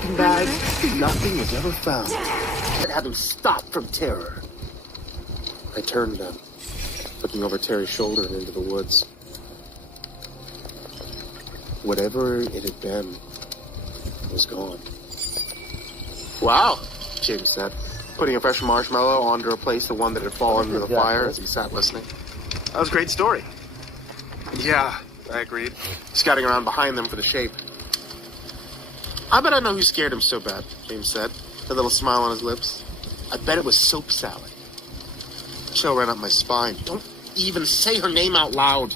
sleeping bag, nothing was ever found. It had them stopped from terror. I turned them, looking over Terry's shoulder and into the woods. Whatever it had been was gone. Wow, James said, putting a fresh marshmallow on to replace the one that had fallen into the fire as he sat listening. That was a great story. Yeah, I agreed, scouting around behind them for the shape. I bet I know who scared him so bad, James said, a little smile on his lips. I bet it was Soap Salad. A chill ran up my spine. Don't even say her name out loud,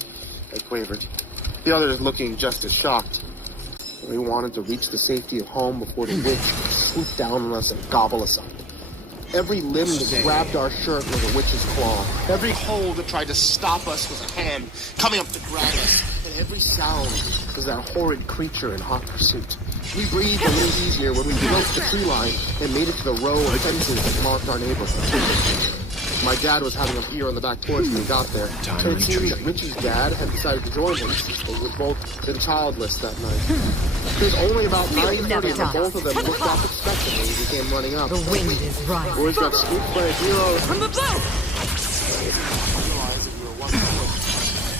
I quavered. The others looking just as shocked. We wanted to reach the safety of home before the witch could swoop down on us and gobble us up. Every limb that grabbed our shirt was a witch's claw. Every hole that tried to stop us was a hand coming up to grab us. And every sound was that horrid creature in hot pursuit. We breathed a little easier when we broke the tree line and made it to the row of fences that marked our neighborhood. My dad was having a beer on the back porch when we got there. It seemed that Richie's dad had decided to join him. They had both been childless that night. It was only about 9:30 and both of them looked up expectantly as he came running up. The wind is right. Boys got scooped by a hero. From the boat!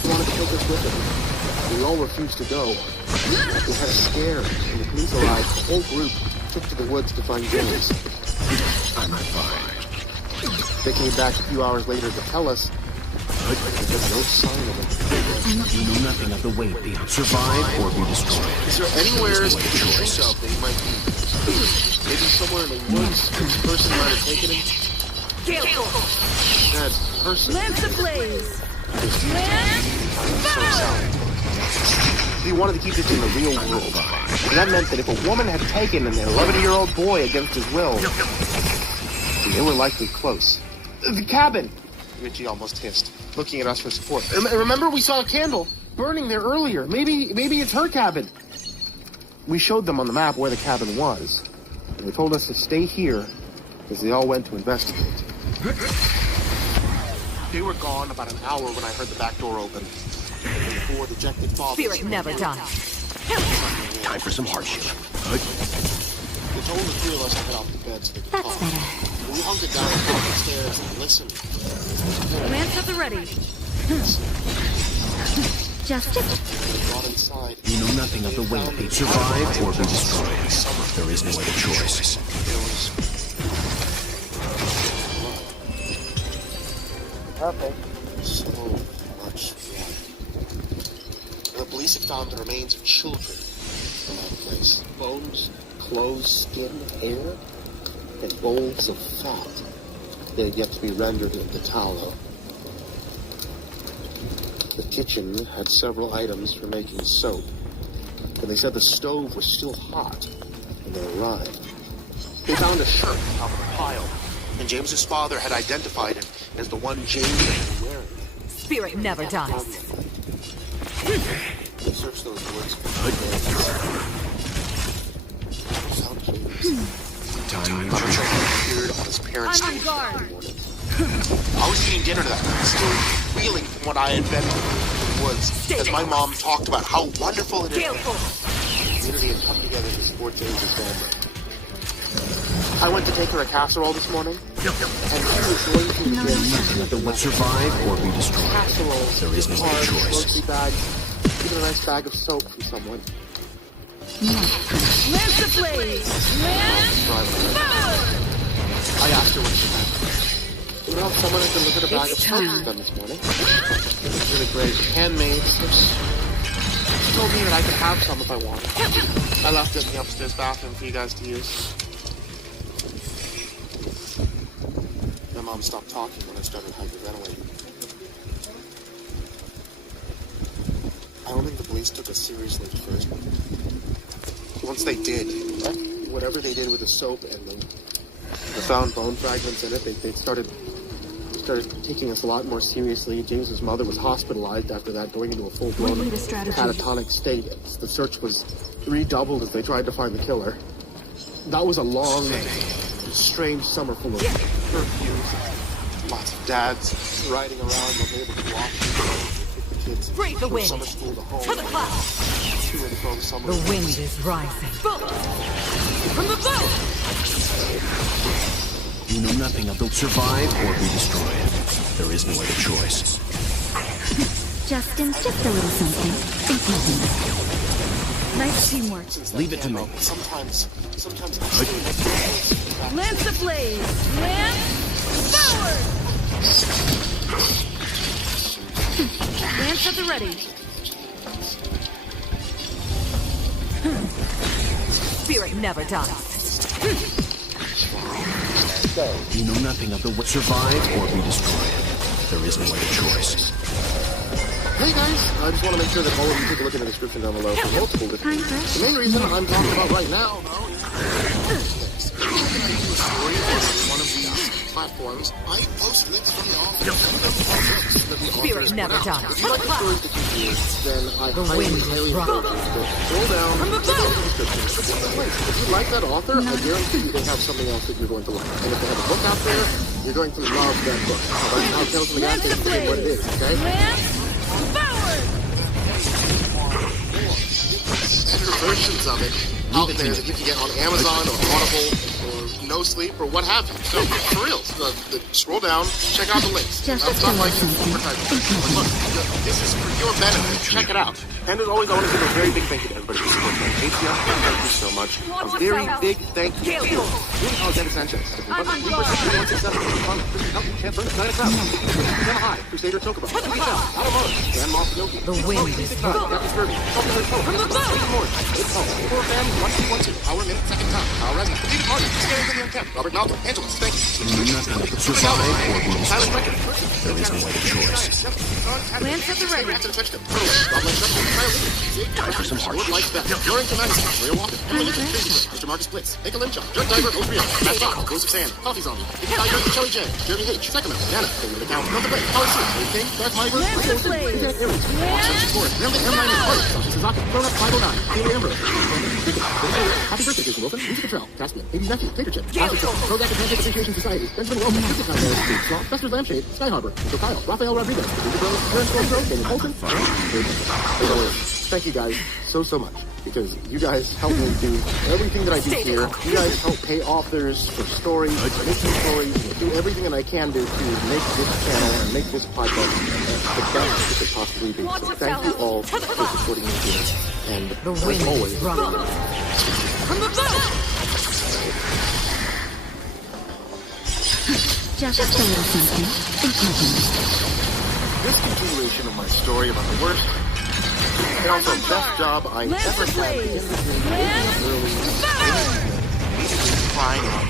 He wanted to take us with him. We all refused to go. We had a scare. When the police arrived, the whole group took to the woods to find James. I'm fine. They came back a few hours later to tell us there's no sign of it. You know nothing of the weight beyond survive or be destroyed. Is there anywhere you can think of that he might be? Maybe somewhere in the woods this person might have taken him? That person. Lance ablaze! He wanted to keep this in the real world. And that meant that if a woman had taken an 11-year-old boy against his will, they were likely close. The cabin! Richie almost hissed, looking at us for support. Remember, we saw a candle burning there earlier. Maybe it's her cabin. We showed them on the map where the cabin was. And they told us to stay here as they all went to investigate. They were gone about an hour when I heard the back door open. Before the dejected father... Spirit never dies. Time for some hardship. They told the three of us to head off the bed so they could talk. Better. We hunkered down on top of the stairs and listened. Lance at the ready. Just They brought inside. You know nothing of the weight they survive or be destroyed. There is no other choice. There was so much blood. The police had found the remains of children in that place. Bones, clothes, skin, hair, and bowls of fat. They had yet to be rendered into tallow. The kitchen had several items for making soap, and they said the stove was still hot when they arrived. They found a shirt out of a pile, and James's father had identified it as the one James had been wearing. Spirit never dies. They searched those woods for found James. Time But James appeared on his parents' I'm on porch guard. that morning. I was eating dinner that night, still reeling from what I had been in the woods, as my mom talked about how wonderful it is. The community had come together to support James's family. I went to take her a casserole this morning, and she was going through the nothing of the weight survive or be destroyed. casseroles, There is no other cards, choice. grocery bags, even a nice bag of soap from someone. Lance ablaze! Lance I asked her what she had. You know, someone had delivered a bag of soap to them this morning. It was really great. Handmade. She told me that I could have some if I wanted. I left it in the upstairs bathroom for you guys to use. My mom stopped talking when I started hyperventilating. I don't think the police took us seriously at first. Once they did, whatever they did with the soap and the found bone fragments in it, they started taking us a lot more seriously. James's mother was hospitalized after that, going into a full-blown catatonic state. The search was redoubled as they tried to find the killer. That was a long, strange summer full of curfews, lots of dads riding around unable to walk. The kids Breathe the from wind. summer school to home. To the clouds. To and from summer. The wind is rising. I nothing of the survive or be destroyed. There is no other choice. Justin's just a little something. Nice teamwork. Leave it to me. Sometimes Lance the blaze. Lance forward. Lance at the ready. Spirit never dies. You know nothing of the survive or be destroyed. There is no other choice. Hey guys, I just want to make sure that all of you take a look in the description down below for multiple different reasons. The main reason I'm talking about right now, though, is one of these platforms. I post links from the author. Spirit never dies. If you like the stories that you hear, then I highly encourage you to scroll down to the description. If you like that author, I guarantee you they have something else that you're going to like. And if they have a book out there, you're going to love that book. I'll tell some of the guys what it is, okay? Better versions of it out there that you can get on Amazon or Audible or No Sleep or what have you. So for real, scroll down, check out the links. It's not like advertising. Look, this is for your benefit. Check it out. And as always, I want to give a very big thank you to everybody who supports my Patreon. Thank you so much. A very big thank you to Alexander Sanchez. Crusader Tokubo. Grand Moss Yogi. The wind is wrong. Our minute, second time. Our resident. David Martin. Scary Video Camp. Robert Malcolm. Angeles. Thank you. Survive or be destroyed. There is no other choice. Lance at the ready. Time for some hardship. Mr. Marcus Blitz. Make a limb chop. Drug Diver 03. Matt Fox. Ghost of Sand. Coffee Zombie. Tiger. Shelly J. Jeremy H. Sacramento. Nana. David McCown. Not the Blade. Holly C. Ray King. Darth Miger. Lance the blaze. Remember the M9 Suzaki. Grown Up 509. Taylor Ambrose. Happy birthday, Jason Wilson. Lisa Patrell. Caspian. Baby's nephew. Tater Chip. Classic Show. Prozac Advanced Appreciation Society. Benjamin Wilson. Music Contest. Slaw. Fester's Lampshade. Sky Harbor. Joe Kyle. Rafael Rodriguez. David Bro. Terrence Goldro. David Colton. Thank you guys so much, because you guys help me do everything that I do here. You guys help pay authors for stories, make new stories, do everything that I can do to make this channel and make this podcast the best it could possibly be. So thank you all for supporting me here. And as always, Just a little something. this continuation of my story about the worst and also best job I ever had in this crying out.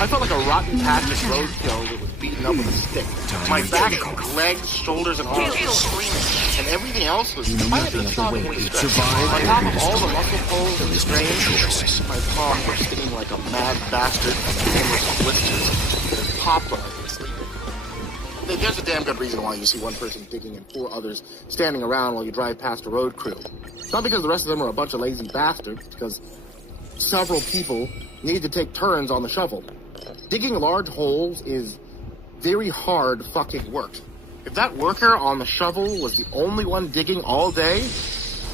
I felt like a rotten patch of roadkill that was beaten up with a stick. My back, legs, shoulders, and arms were screaming, and everything else was quietly sobbingly stretched. On top of all the muscle pulls and strains, my palms were stinging like a mad bastard with endless blisters that had popped when I was sleeping. There's a damn good reason why you see one person digging and 4 others standing around while you drive past a road crew. It's not because the rest of them are a bunch of lazy bastards, because several people need to take turns on the shovel. Digging large holes is very hard fucking work. If that worker on the shovel was the only one digging all day,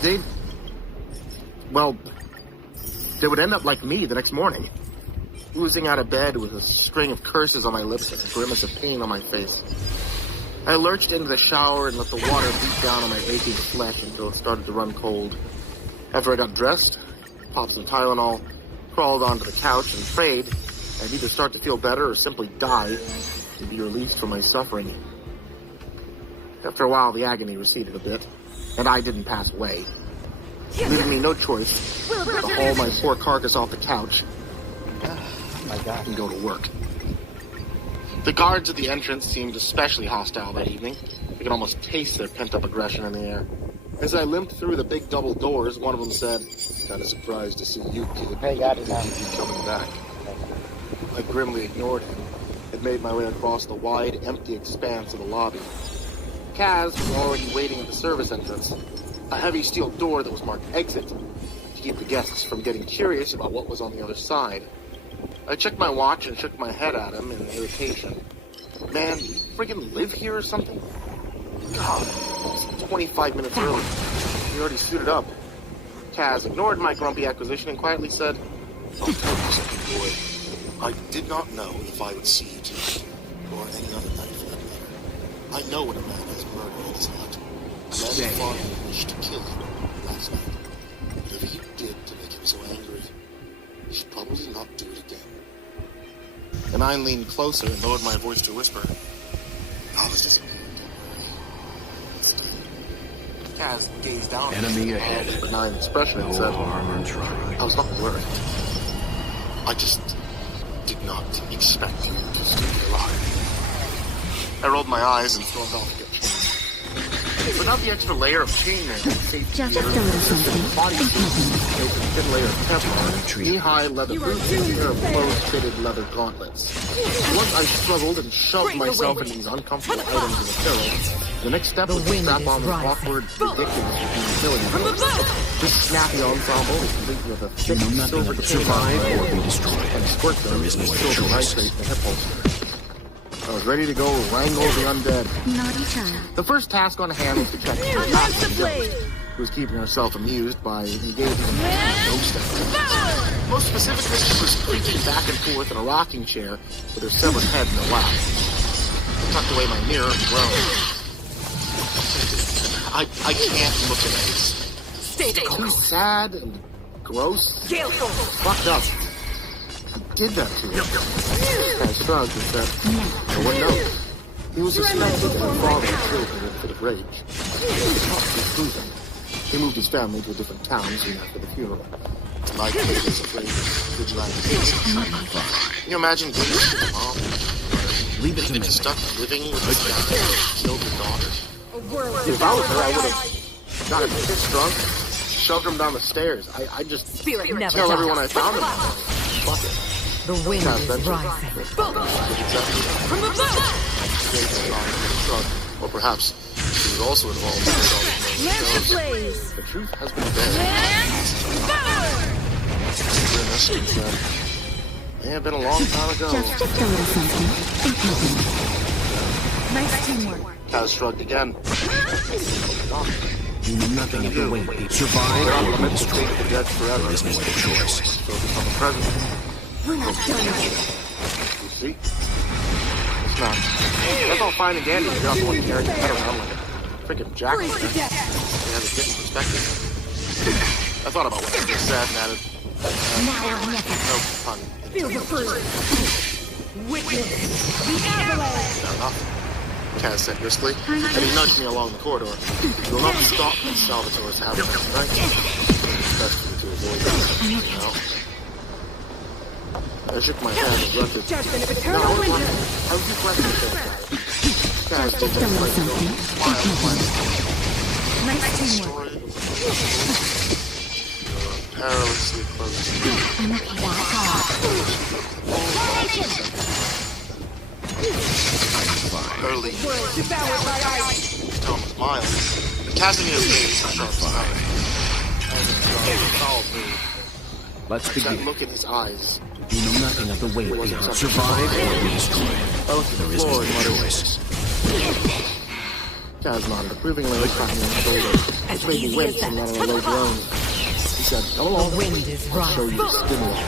they would end up like me the next morning, oozing out of bed with a string of curses on my lips and a grimace of pain on my face. I lurched into the shower and let the water beat down on my aching flesh until it started to run cold. After I got dressed, popped some Tylenol, crawled onto the couch and prayed I'd either start to feel better or simply die and be released from my suffering. After a while, the agony receded a bit, and I didn't pass away, leaving me no choice but to haul my poor carcass off the couch and go to work. The guards at the entrance seemed especially hostile that evening. I could almost taste their pent-up aggression in the air. As I limped through the big double doors, one of them said, "Kinda surprised to see you, kid. Hey, got it now. You coming back." I grimly ignored him and made my way across the wide, empty expanse of the lobby. Kaz was already waiting at the service entrance, a heavy steel door that was marked exit, to keep the guests from getting curious about what was on the other side. I checked my watch and shook my head at him in irritation. Man, you friggin' live here or something? God, it's 25 minutes early. You're already suited up. Kaz ignored my grumpy acquisition and quietly said, "I'll tell you something, boy. I did not know if I would see you tonight, or any other night for that matter. I know when a man has murder in his heart. A man who fought and wished to kill you last night. Whatever you did to make him so angry, you should probably not do it again. And I leaned closer and lowered my voice to whisper, I was just don't worry. Kaz gazed down Enemy at ahead. a benign expression and No said, harm in trying. I was not worried. I just did not expect you to still be alive. I rolled my eyes and stormed off to get changed. Without the extra layer of chainmail, safety Just a little something. bodysuit, a thin layer of Teflon, knee-high leather boots, and a pair of closed-fitted leather gauntlets. Once I struggled and shoved myself in these uncomfortable items in the pillow, the next step was to strap on this awkward, ridiculous utility belt. This snappy ensemble is complete with a thick silver chain Survive or be destroyed. and squirt gun There is no with other silver choice. nitrate in the hip holster. I was ready to go wrangle the undead. Naughty child. The first task on hand was to check the Unlock the blade. who was keeping herself amused by engaging in ghost activities. Most specifically, she was creaking back and forth in a rocking chair with her severed head in her lap. I tucked away my mirror and groaned. I can't look at this. Stay Too sad and gross. Fucked up. I did that to him. I shrugged and said, no one knows. He was suspected that her father killed him in a fit of rage. The cops was proven. He moved his family to a different town soon after the funeral. My kid was afraid of vigilantes. Can you imagine being a mom? Leave it to me. Just stuck living with his dad who killed her daughter. If I was her, I would have got him pissed drunk, shoved him down the stairs. I just Spirit never tell dies. everyone I found him. Fuck it. The wind Kaz is ventured. rising. From the or perhaps she was also involved in all these Lance names. ablaze. The truth has been buried. May have been a long time ago. Just a little something. Nice teamwork. Kaz shrugged again. You know nothing of the way they survive They're or not be meant to stay destroyed. with the dead forever. There is no other choice. Focus on the present. We're not done yet. You see? It's not. That's all fine and dandy. You're not the one carrying your head around like a freaking jackal. It has a different perspective. I thought about what I just said and added, Now or never. no pun. Feel the fruit. Witness the avalanche. Fair enough. Kaz said briskly, and he nudged me along the corridor. You will not stop when Salvatore's happening, right? It's best for you to avoid that, you know? I shook my head and grunted. Judgment of No, eternal I was winter. two questions there, Kaz did Just a that little like something. Nice teamwork. story. Perilously close. Early. World devoured by ice. His tone was mild. The Casimir's gaze was sharp as knife. Followed me. Let's That begin. look in his eyes. You know nothing of the way we wasn't something survive or be destroyed. I looked at There the is no floor and other muttered. choice. Kaz nodded approvingly and clapped me on the shoulder, which made me wince and let out a low groan. He said, come along, The wind is I'll show you the rising. stimulus.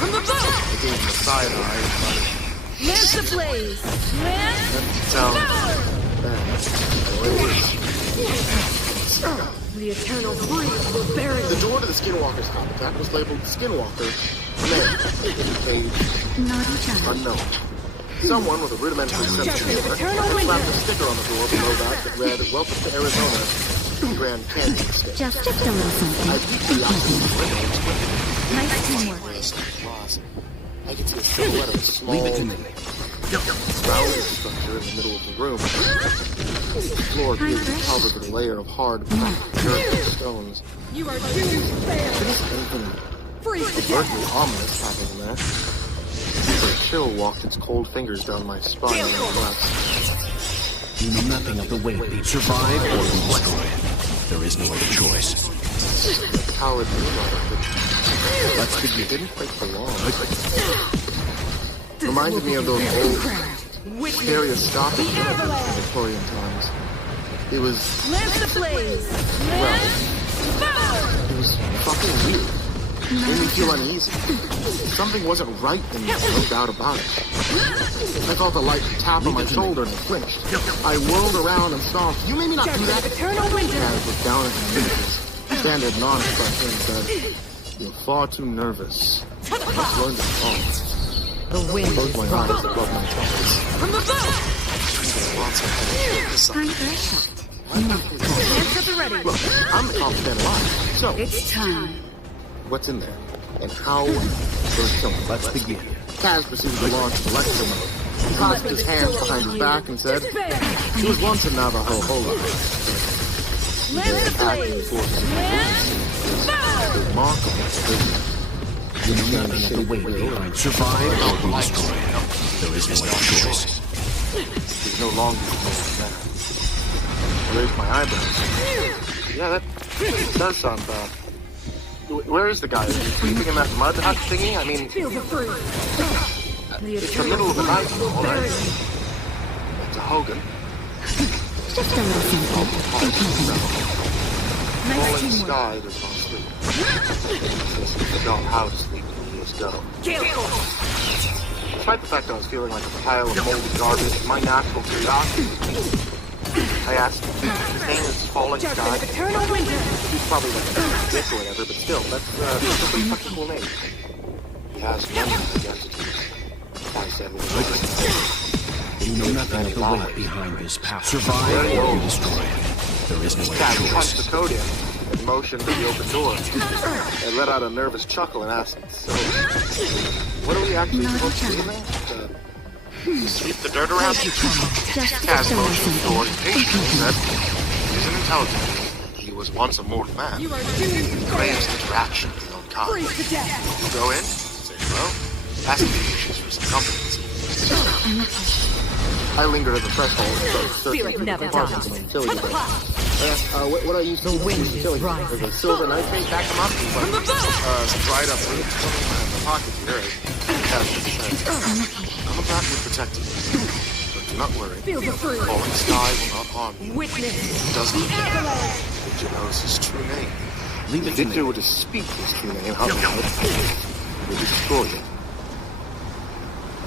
From the boat. I gave him a side eye and muttered, Lance ablaze. Lance sound bad. The eternal breeze will bury The door to the Skinwalker's habitat was labeled Skinwalker, name, page, Naughty child. unknown. Someone with a rudimentary sense of Judgment of humor eternal had slapped a winter. sticker on the door below that read, Welcome to Arizona, Grand Canyon State. Just a little I something. peeked out the window and squinted. Nice teamwork. I could see a silhouette of a small, Leave it to me. rounded structure in the middle of the room. The floor appeared to be covered with a layer of hard, packed dirt and stones. You are doomed to fail. Anything Freeze to death. overtly ominous happening there. A chill walked its cold fingers down my spine and breast. You know nothing of the way they survive or be destroyed. There is no other choice. The pallid moonlight of it Let's begin. didn't quite belong. Reminded me of those old stereoscopic images from Victorian times. It was Lance ablaze. Lance fire. it was fucking weird. Made me feel uneasy. Something wasn't right in me, no doubt about it. I felt a light tap on my shoulder and I flinched. I whirled around and stomped. You made me not do that. Eternal winter. Kaz looked down at my images. Stand admonished by him and said, "You're far too nervous. Let's learn to talk." The wind Closed is my eyes above my temples. from the boat. Time for a shot. Hands at the ready. Look, I'm the top fan alive. So, It's time. what's in there? And how will it kill me? Let's begin. Kaz proceeded to launch electro mode. He clasped his hands behind his back and said, "He was once a Navajo hola." Lance the blaze. Lance. Bow. Remarkable vision. You know nothing of the way behind. Survive or be destroyed. There is no other choice. He's no longer man. I raised my eyebrows. Yeah, that does sound bad. Where is the guy? Is he sleeping in that mud hut thingy? I mean, Feel the freeze. it's the middle of the night, all right? It's a Hogan. Just a little simple. Falling sky does not sleep. Just don't how to sleep when he is go. Despite the fact that I was feeling like a pile of moldy garbage, my natural curiosity, I asked him. His name is Falling Sky. Eternal winter. He's probably like a dick or whatever, but still, that's a pretty fucking cool name. He has many identities. I said, You know nothing of the weight behind this path. Survive or be destroyed. There is no other Cat choice. punched the code in and motioned to the open door. I let out a nervous chuckle and asked, "So, what are we actually supposed to do now? Sweep the dirt around?" Kaz motioned the door impatiently and said, "He's an intelligent being. He was once a mortal man. You are doomed. He craves interaction with his own kind. Freeze to death. You go in, say hello, ask him if issues for some competency." I lingered at the threshold and started searching Spirit for never compartments dies. in utility belt. I asked, what are you using to utility belt? There's a silver nitrate back him up. He's like, some dried up roots, something in the pocket here. I'm about to protect you. But do not worry. Feel the freeze. Falling sky will not harm you. Witness. He doesn't Victor knows his true name. Leave If it to Victor me. were to speak his true name, how he would destroy it.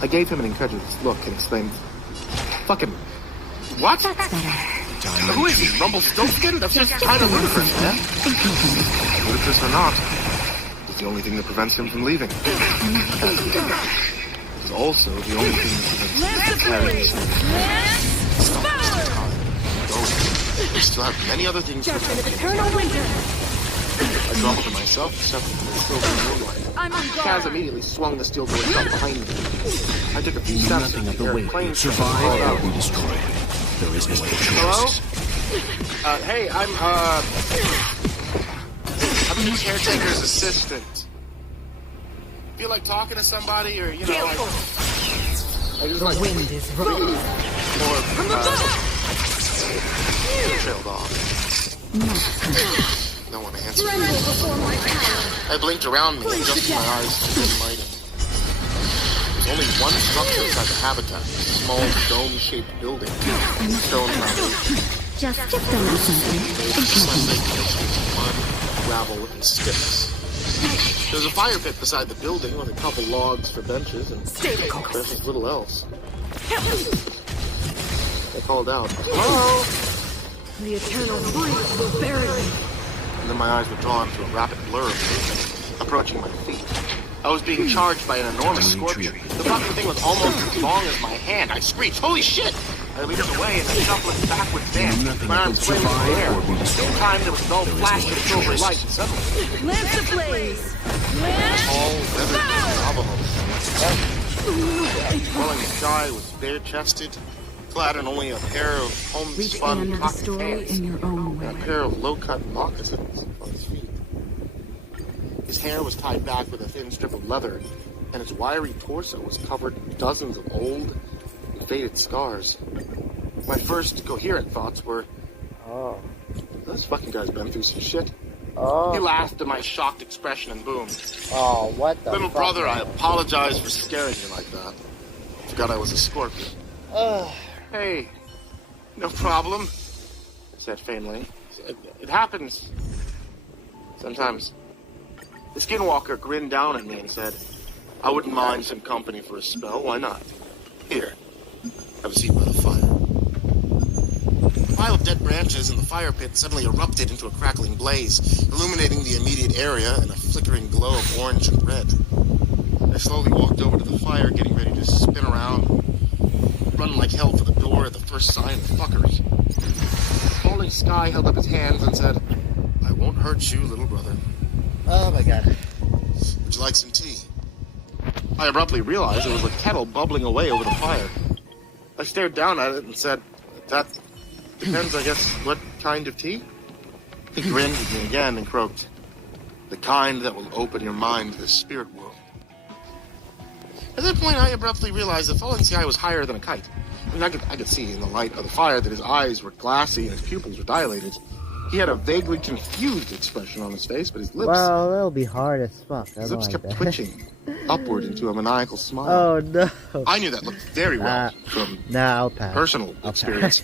I gave him an incredulous look and exclaimed, "Fucking what? Who is he? Rumpelstiltskin? That's just kind of ludicrous, man." Ludicrous or not, it's the only thing that prevents him from leaving. It's also the only thing that prevents him from carrying Going. We still have many other things to Judgment of protect. eternal winter. I grumbled to myself, except for the silver moonlight. I'm on Kaz guard. immediately swung the steel door shut behind me. I took a few You know steps nothing and of the heard weight. planes Survive called or out. be destroyed. There is no other Hello? choice. Hey, I'm the caretaker's assistant. Feel like talking to somebody, or, you know, I just like, Wind is rolling. or, trailed off. No one answered. I blinked around me and adjusted my eyes to the lighting. There's only one structure inside the habitat, a small dome-shaped building, stone foundation. Just a little something. Mud, gravel, and sticks. There's a fire pit beside the building with a couple logs for benches, and Stay the course. there's little else. I called out, "Hello!" The eternal freeze will bury me. And then my eyes were drawn to a rapid blur of movement, approaching my feet. I was being charged by an enormous scorpion. The fucking thing was almost as long as my hand. I screeched, "Holy shit!" I leaped away and then shuffling backwards dance. My arms swayed in the air. In time, there was a dull flash of silver light, and suddenly, Lance ablaze. Lance. all weathered Navajos. Falling sky was bare-chested, clad in only a pair of Reach the homespun end of the pocket story pants in your own and a way. pair of low-cut moccasins on his feet. His hair was tied back with a thin strip of leather, and his wiry torso was covered in dozens of old, faded scars. My first coherent thoughts were, "Oh, this fucking guy's been through some shit." He laughed at my shocked expression and boomed, Oh, what the "Little fuck? brother, I apologize for scaring you like that. Forgot I was a scorpion." "Hey, no problem," I said faintly. It happens. Sometimes. The skinwalker grinned down at me and said, I wouldn't mind some company for a spell, why not? Here, have a seat by the fire. A pile of dead branches in the fire pit suddenly erupted into a crackling blaze, illuminating the immediate area in a flickering glow of orange and red. I slowly walked over to the fire, getting ready to spin around, run like hell for the door at the first sign of fuckery. The falling sky held up its hands and said, I won't hurt you, little brother. Oh my god. Would you like some tea? I abruptly realized there was a kettle bubbling away over the fire. I stared down at it and said, that depends, I guess, what kind of tea? He grinned at me again and croaked, the kind that will open your mind to the spirit world. At that point, I abruptly realized the falling sky was higher than a kite. I mean, I could see in the light of the fire that his eyes were glassy and his pupils were dilated. He had a vaguely confused expression on his face, but his lips... Well, that'll be hard as fuck. His lips kept twitching upward into a maniacal smile. Oh, no. I knew that looked very well from I'll pass. personal experience.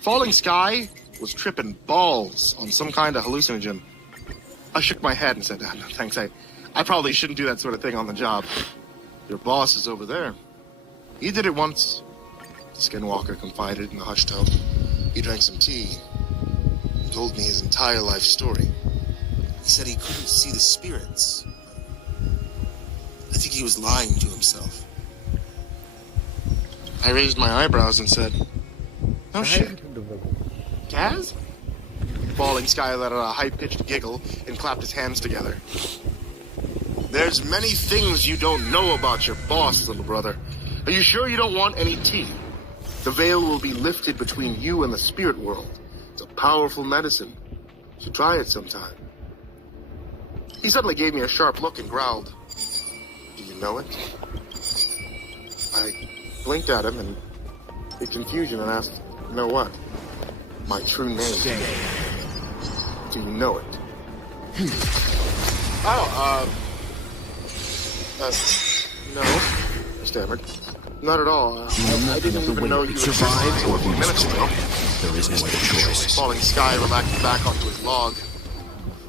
Falling sky was tripping balls on some kind of hallucinogen. I shook my head and said, no, thanks. I probably shouldn't do that sort of thing on the job. Your boss is over there. He did it once, the skinwalker confided in a hushed tone. He drank some tea and told me his entire life story. He said he couldn't see the spirits. I think he was lying to himself. I raised my eyebrows and said, no shit. Kaz? Falling Sky let out a high-pitched giggle and clapped his hands together. There's many things you don't know about your boss, little brother. Are you sure you don't want any tea? The veil will be lifted between you and the spirit world. It's a powerful medicine. You should try it sometime. He suddenly gave me a sharp look and growled, do you know it? I blinked at him and in confusion and asked, you know what? My true name. Do you know it? No, I stammered. Not at all. I didn't even know you survived a few minutes ago. There is no other choice. Falling Sky relaxed back onto his log.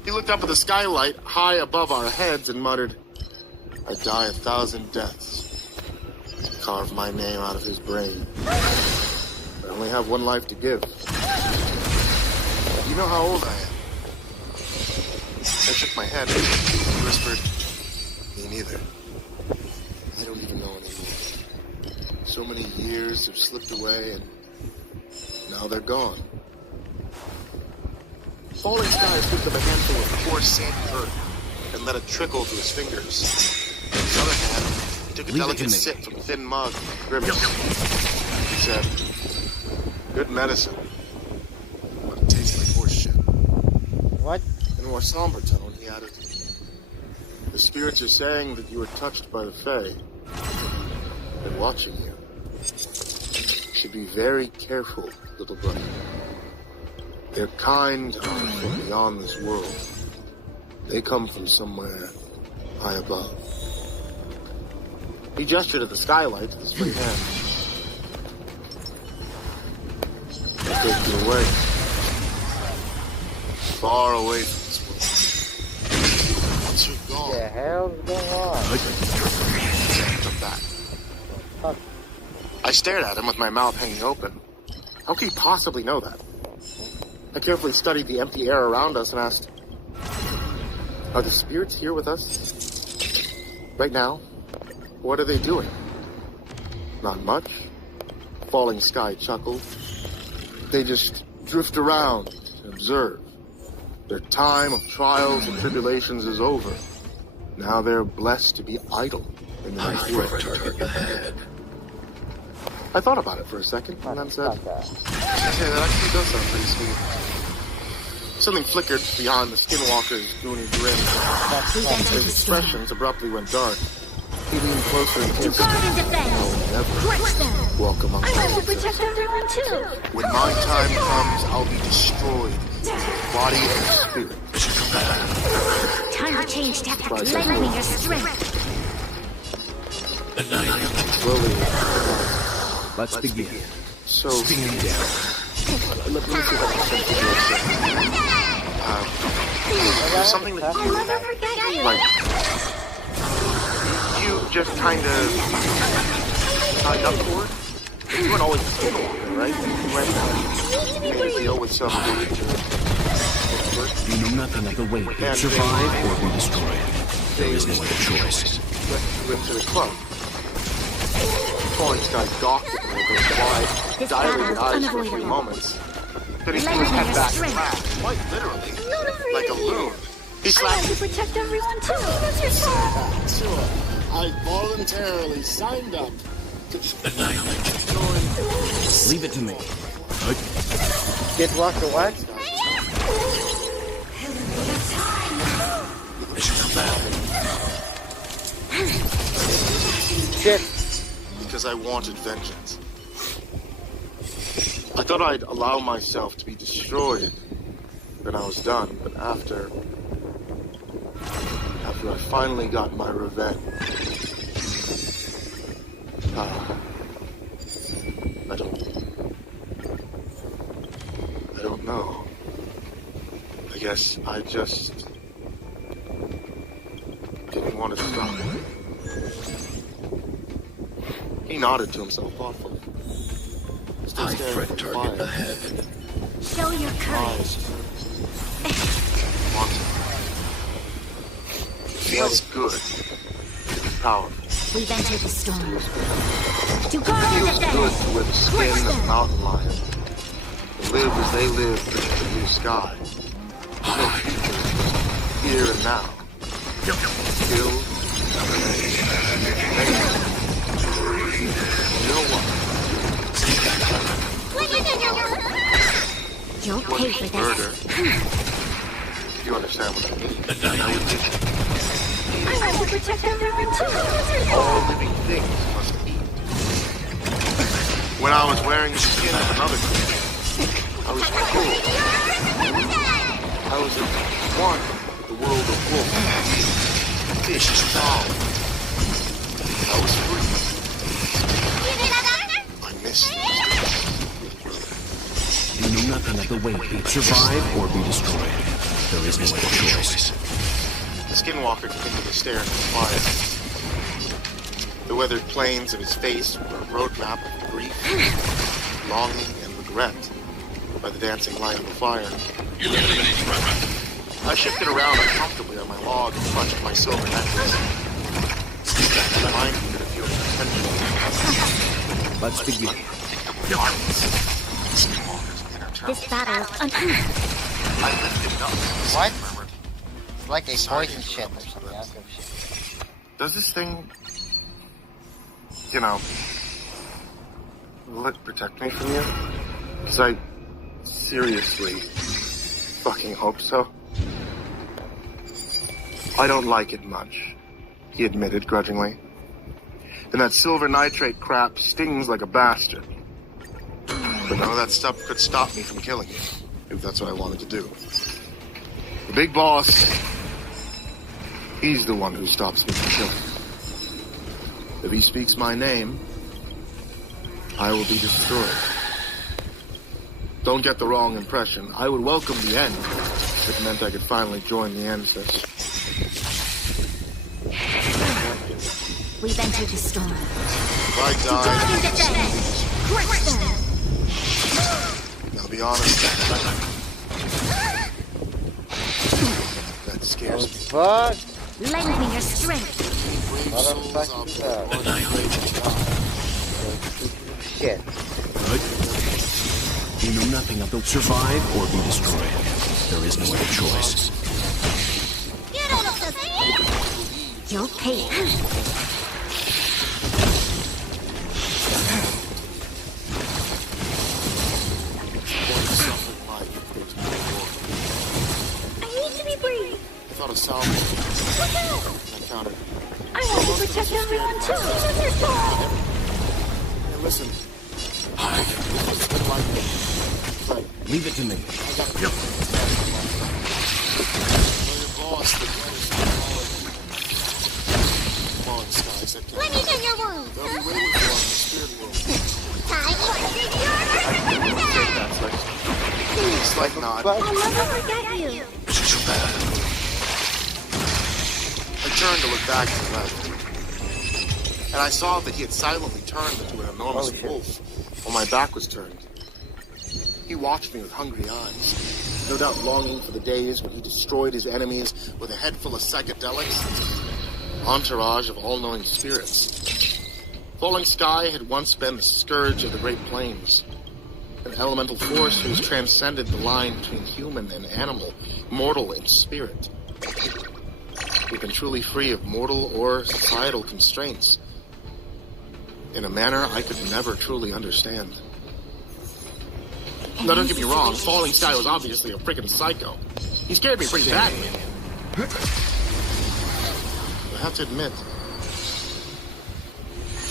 He looked up at the skylight high above our heads and muttered, I'd die 1,000 deaths to carve my name out of his brain. I only have one life to give. You know how old I am? I shook my head and he whispered, me neither. I don't even know anymore. So many years have slipped away and now they're gone. Falling Sky picked up a handful of coarse sandy earth and let it trickle to his fingers. With his other hand, he took a delicate sip from a thin mug and grimaced. He said, good medicine, but it tastes like horse shit. What? In a more somber tone, he added, the spirits are saying that you were touched by the Fae. They're watching you. You should be very careful, little brother. Their kind are from beyond this world. They come from somewhere high above. He gestured at the skylight with his free hand. I'll take you away. Far away from this world. Once you're gone, What the hell's going on? come back. I stared at him with my mouth hanging open. How could he possibly know that? I carefully studied the empty air around us and asked, are the spirits here with us? Right now? What are they doing? Not much. Falling Sky chuckled. They just drift around and observe. Their time of trials and tribulations is over. Now they're blessed to be idle in the next world. I thought about it for a second and then said, okay, that actually does sound pretty sweet. Something flickered beyond the skinwalker's goony grin. His expressions abruptly went dark. He leaned closer and kissed. Guard and defend. Crush them. Walk among I want to them. protect everyone too. When my time comes, I'll be destroyed, body and spirit. Time to change tactics. Lend me your strength. Slowly. Let's begin. So, Spin him down. let me see if I can sense the direction. There's something that I'll never forget like, you just kind of signed up for it. You weren't always a Skinwalker, right? You went made a deal with some dude. You know nothing of the way to survive or be destroyed. There is no other choice. Went to the club. Told this guy gawked at me over his wide, dilated eyes for a few moments. Then he threw his head back and laughed, quite literally, like a loon. He I slapped want to protect everyone too. What's your song? Sure, I voluntarily signed up to Annihilate. Leave it to me. Get walked away? I should come back. Shit. because I wanted vengeance. I thought I'd allow myself to be destroyed when I was done, but after I finally got my revenge, I don't know. I guess I just didn't want to stop. He nodded to himself thoughtfully. Still High staring threat at the target fire. ahead. Show your courage. Feels good. It's powerful. We've entered the storm. To guard and Feels good defend. to wear the skin of a mountain lion. To live as they live beneath the blue sky. No future, just here and now. Still, you know what? You'll pay for Murder. this. You understand what I mean? I want to protect everyone too. All living things must eat. When I was wearing the skin of another creature, I was cool. I was at one with the world of wolves. Fish is foul. I was free. I missed it. You know nothing of the way to survive or be destroyed. There is no other choice. The skinwalker continued to stare into the fire. The weathered plains of his face were a roadmap of grief, longing, and regret by the dancing light of the fire. I shifted around uncomfortably on my log and clutched my silver necklace. Reminding me to feel the potential. Let's begin. This battle is unfair. I lifted up. What? Murmured, It's like a poison ship or something. I don't give a shit. does this thing, will it protect me from you? Because I seriously fucking hope so. I don't like it much, he admitted grudgingly. And that silver nitrate crap stings like a bastard. But none of that stuff could stop me from killing you, if that's what I wanted to do. The big boss, he's the one who stops me from killing. If he speaks my name, I will be destroyed. Don't get the wrong impression. I would welcome the end if it meant I could finally join the ancestors. We've entered the storm. If I To guard and die, defend. Crush them. I'll be honest, that scares me. Fuck? Lend me your strength. Motherfucking shit. You know nothing of the survive or be destroyed. There is no other choice. You'll pay. I need to be brave. I thought of salvage. I found it. I want to protect everyone too. What's your song? Hey, listen. Leave it to me. Let me in your wound. It's like not. I'll never forget you. turned to look back and left. And I saw that he had silently turned into an enormous wolf while my back was turned. He watched me with hungry eyes, no doubt longing for the days when he destroyed his enemies with a head full of psychedelics and an entourage of all-knowing spirits. Falling Sky had once been the scourge of the Great Plains, an elemental force who has transcended the line between human and animal, mortal and spirit. We've been truly free of mortal or societal constraints, in a manner I could never truly understand. Now, don't get me wrong, Falling Sky was obviously a freaking psycho. He scared me pretty bad, man. I have to admit,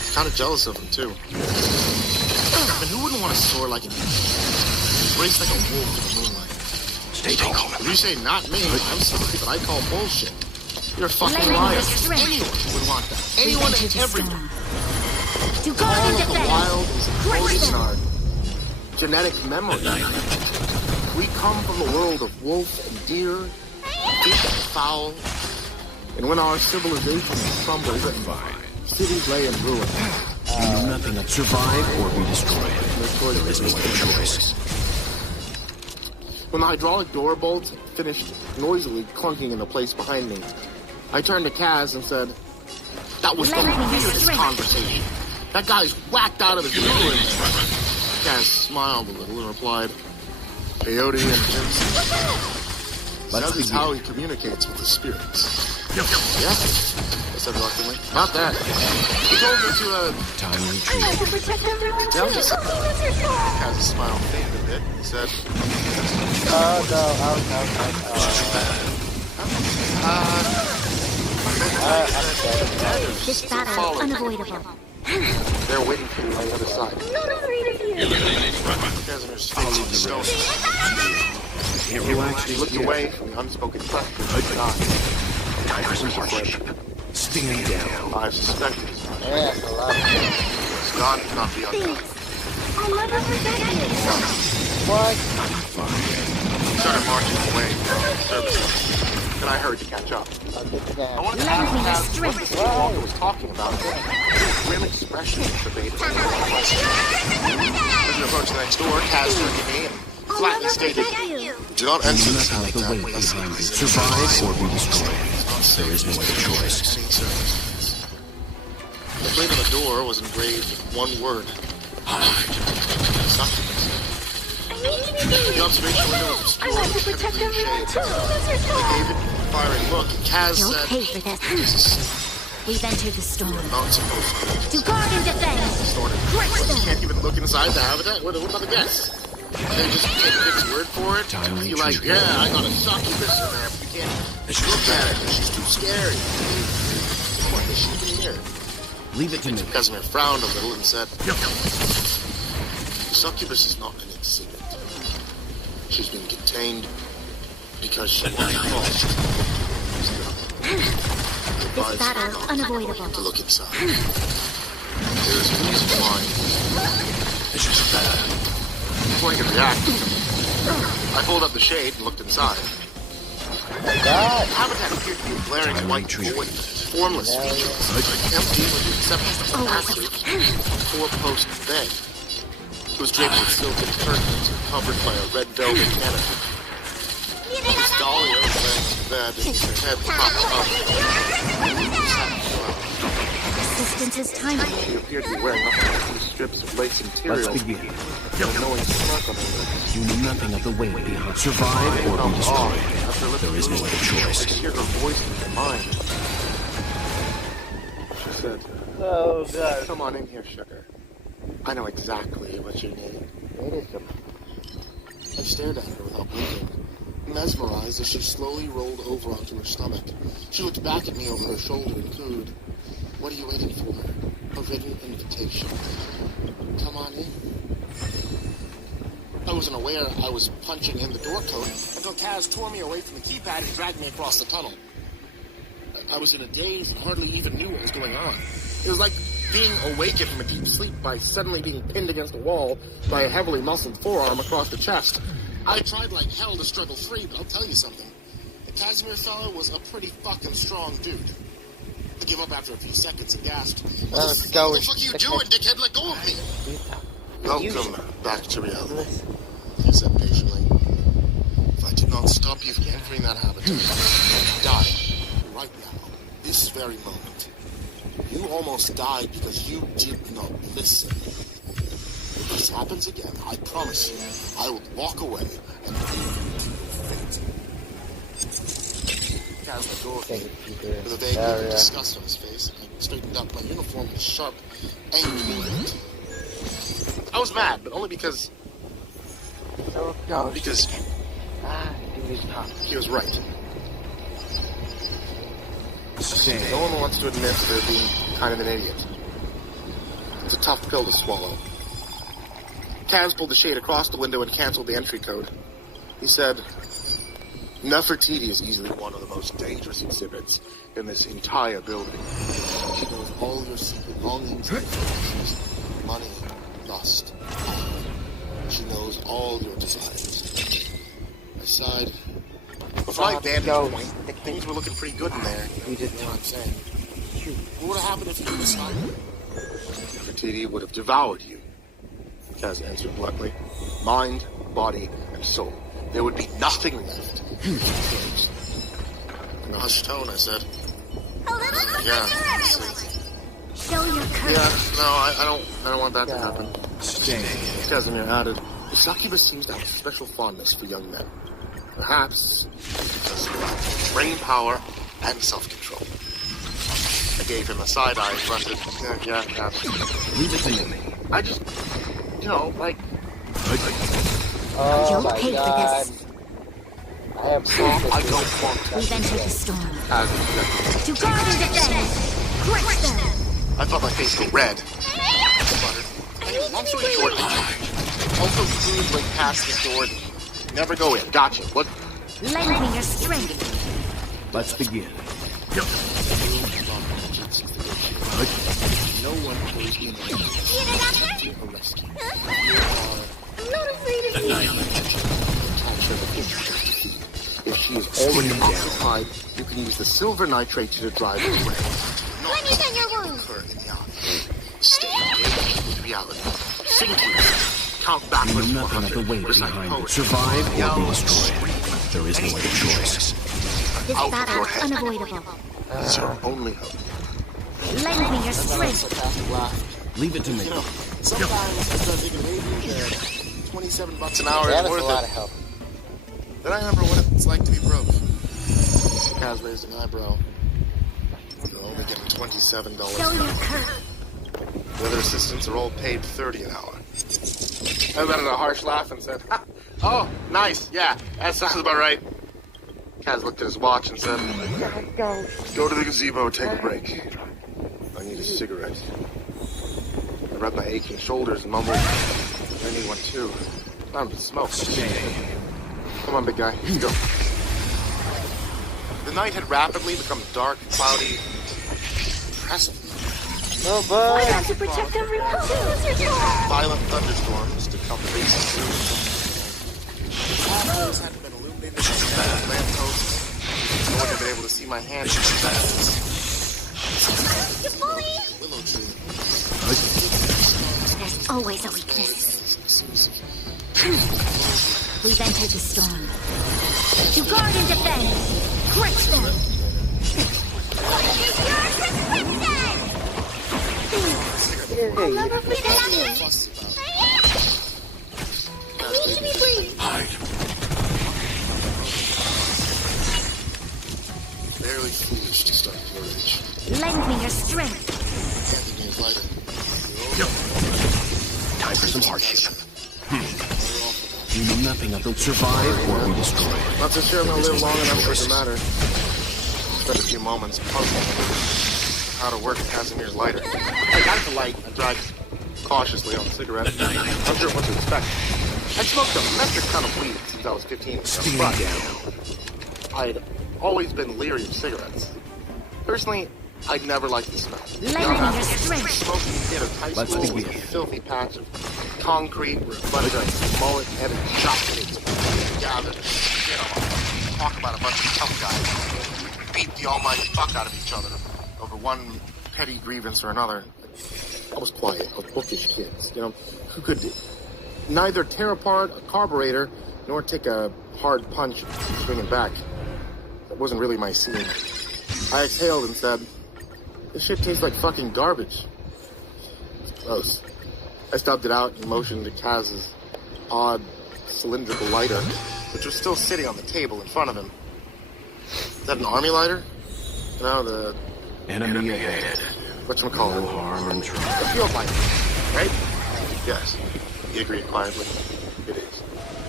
I'm kind of jealous of him, too. And who wouldn't want to soar like an eagle? Race like a wolf in the moonlight. Stay calm. If you say not me, I'm sorry, but I call bullshit. You're a fucking liar. Anyone would want that. Anyone and everyone. To guard All and of the defend. wild is encoded in our genetic memory. We come from the world of wolf and deer, deep and foul. And when our civilization crumbled, cities lay in ruin. You know nothing of survive or be destroyed. There is no other choice. When the hydraulic door bolt finished noisily clunking into place behind me, I turned to Kaz and said, "That was the weirdest conversation. That guy's whacked out of his noodle." Kaz smiled a little and replied, "Peyote and ginseng. That is how he communicates with the spirits." Yeah, I said reluctantly. About that. He told me to, Time I have retreat. to protect everyone too. tell me something. Lizard girl. Kaz's smile faded a bit. He said, This battle is unavoidable. "They're waiting for you on the other side." I'm not afraid of you. Casimir's face was stone. He looked away from the unspoken question. Stand down. I've suspected as much. Yeah, it's a lot. God cannot be undone. I'll never forget you. What? He started marching away from the service level. Then I hurried to catch up. I'll get you I down. wanted to Lend ask me your Kaz what strength. the Walker was talking about. His grim expression pervaded the whole question. As we approached the next door, Kaz turned to me and flatly stated, "Do not enter this Nothing of the Honkai weight unless behind it it. is Survive or be destroyed. There is no other choice. any circumstance." The plate on the door was engraved with one word. Succubus. The observation window was I obscured want to with protect heavy green everyone shades. too. Lizard I girl. gave it an inquiring look, and Kaz You'll said, pay for this. We've entered the storm. "Not supposed to." To guard and defend. Snorted. Crush them. Can't even look inside the habitat? What about the guests? They just take Vic's word for it? Time You're like, retreat. "Yeah, I got a succubus in there, but you can't look at it. She's too scary." What is she even here? Leave it to me. Casimir frowned a little and said, "The succubus is not an exhibit. She's been contained because she was lost." This battle is unavoidable. To look inside. There is a reason why. Before I could react, I pulled up the shade and looked inside. The habitat appeared to be a glaring white void, formless features, empty with the exception of a massive four-post bed. It was draped with silken curtains and covered by a red velvet canopy. Miss Dahlia was laying in bed, her head propped up. Resistance is timely. She appeared to be wearing nothing but two strips of lace material. Let's begin. And a knowing smirk on her lips. You know nothing of the weight behind. Survive or be destroyed. After lips There is no moved, other choice. I could hear her voice in her mind. She said, Oh, God. "Come on in here, sugar. I know exactly what you need." It is some. I stared at her without blinking, mesmerized as she slowly rolled over onto her stomach. She looked back at me over her shoulder and cooed, "What are you waiting for? A written invitation. Come on in." I wasn't aware I was punching in the door code until Kaz tore me away from the keypad and dragged me across the tunnel. I was in a daze and hardly even knew what was going on. It was like being awakened from a deep sleep by suddenly being pinned against a wall by a heavily muscled forearm across the chest. I tried like hell to struggle free, but I'll tell you something. The Casimir fellow was a pretty fucking strong dude. to give up after a few seconds and gasped. Let's go. What the fuck are you doing, dickhead? Let go of me. Welcome back to reality, he said patiently. If I did not stop you from entering that habit, you would die right now, this very moment. You almost died because you did not listen. If this happens again, I promise you, I will walk away and leave you to your fate. Kaz let go of me with a vague look of disgust on his face, and I straightened up. My uniform was sharp, angry movement. I was mad, but only because he was right. No one wants to admit they're being kind of an idiot. It's a tough pill to swallow. Kaz pulled the shade across the window and canceled the entry code. He said, Nefertiti is easily one of the most dangerous exhibits in this entire building. She knows all your secret longings and fantasies. Money, lust, power. She knows all your desires. I sighed. From my vantage point, things were looking pretty good in there. You know what I'm saying? What would have happened if you decided? Nefertiti would have devoured you, Kaz answered bluntly. Mind, body, and soul. There would be nothing left. In a hushed tone, I said, yeah, Show your courage. yeah, no, I don't want that to happen. Casimir added, the succubus seems to have a special fondness for young men. Perhaps because of brain power and self-control. I gave him a side eye and grunted, yeah, Leave it to me. I just, like... You'll pay for this. I am I don't want to. We've entered the storm. As expected. To guard and defend. Crush them. I thought my face got red. I sputtered. Anyway, long story short, also screws went past the door. Never go in. Gotcha. What? Lend me your strength. Let's begin. No one pays me a rescue. I'm not afraid of you. If she is already occupied, you can use the silver nitrate to drive her away. Let me tend your wounds. Her in the eye. Stay engaged with reality. Think you. Count backwards. You know nothing of the weight behind it. Survive or be destroyed. There is no other choice. This Out of battle your is head. unavoidable. It's your only hope. Lend me your strength. Leave it to me. Sometimes I start thinking maybe $27 an hour That is was a worth lot it. of help. Then I remember what it's like to be broke. Kaz raised an eyebrow. You're only getting $27 Show an your hour. courage. The other assistants are all paid $30 an hour. I let out a harsh laugh and said, ha, oh, nice, yeah, that sounds about right. Kaz looked at his watch and said, go to the gazebo, take a break. I need a cigarette. I rubbed my aching shoulders and mumbled, I need one too. Time to smoke. Come on, big guy, let's go. The night had rapidly become dark, cloudy, oppressive. No, I but have to protect everyone too. Violent thunderstorms to come racing through. The pathways hadn't been illuminated by lampposts. No one had been able to see my hands in the distance. You bully! Willow tree. There's always a weakness. We've entered the storm. To guard and defend. Crush them. It's your prescription! I'll never forget you. Fuss about I need to be brave. Hide. barely foolish to start your age. Lend me your strength. Handed me a lighter. Time for some hardship. You know nothing of the survive or be destroyed. Not so sure I'm gonna live long enough for it to matter. Spent a few moments puzzling how to work Casimir's lighter. I got the light and dragged cautiously on the cigarette. Not sure what to expect. I smoked a metric ton of weed since I was 15. Stand down. I'd always been leery of cigarettes. Personally, I'd never liked the smell. Lend me your strength. Smoking kid of high Let's school was a begin. filthy patch of concrete where a bunch of mullet-headed chopsticks gathered. Talk about a bunch of tough guys who beat the almighty fuck out of each other over one petty grievance or another. I was quiet. I was bookish kids, you know, who could neither tear apart a carburetor nor take a hard punch and swing it back. That wasn't really my scene. I exhaled and said, "This shit tastes like fucking garbage." It's gross. I stubbed it out and motioned to Kaz's odd cylindrical lighter, which was still sitting on the table in front of him. Is that an army lighter? No, the Enemy ahead. whatchamacallit? No harm in The trying. field lighter, right? Yes. He agreed quietly. It is.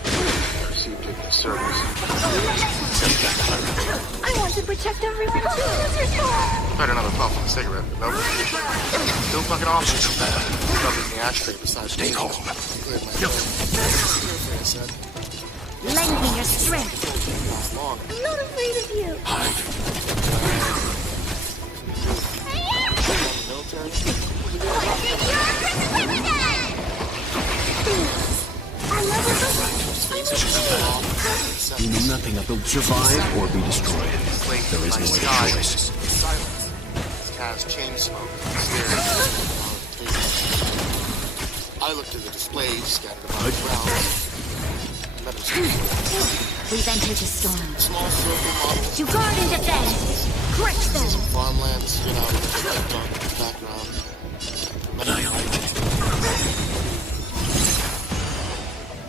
I received it as service. I want to protect everyone too. Tried another puff on the cigarette, but nope. Still fucking awful. Stuff in the ashtray besides Stay calm. I said, Lend me your strength. last long. I'm not afraid of you. Military? You know nothing of the survive or be destroyed. There is no other choice. Silence. Kaz chain smoke. Staring at the I looked at the displays scattered about the ground. We've entered the storm. Small circle models. To guard and defend. Crush them. Some farmland stood out in the bright dark background. Annihilate.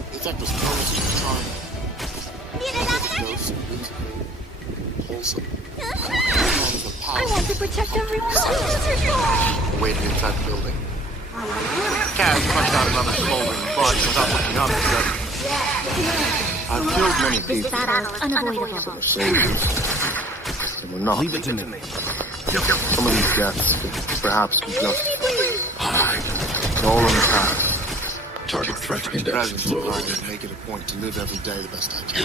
The effect was cozy and charming. Close and whimsical. Wholesome. Hands of power. I want to protect everyone too. Waited inside the building. Kaz punched out another smoldering bud without looking up and said, "I've killed many This people. battle is unavoidable. Some were soldiers. Some were not. Leave it to me. Some of these deaths could perhaps be justified. All in the past. Target threat index Present low. I make it a point to live every day the best I can.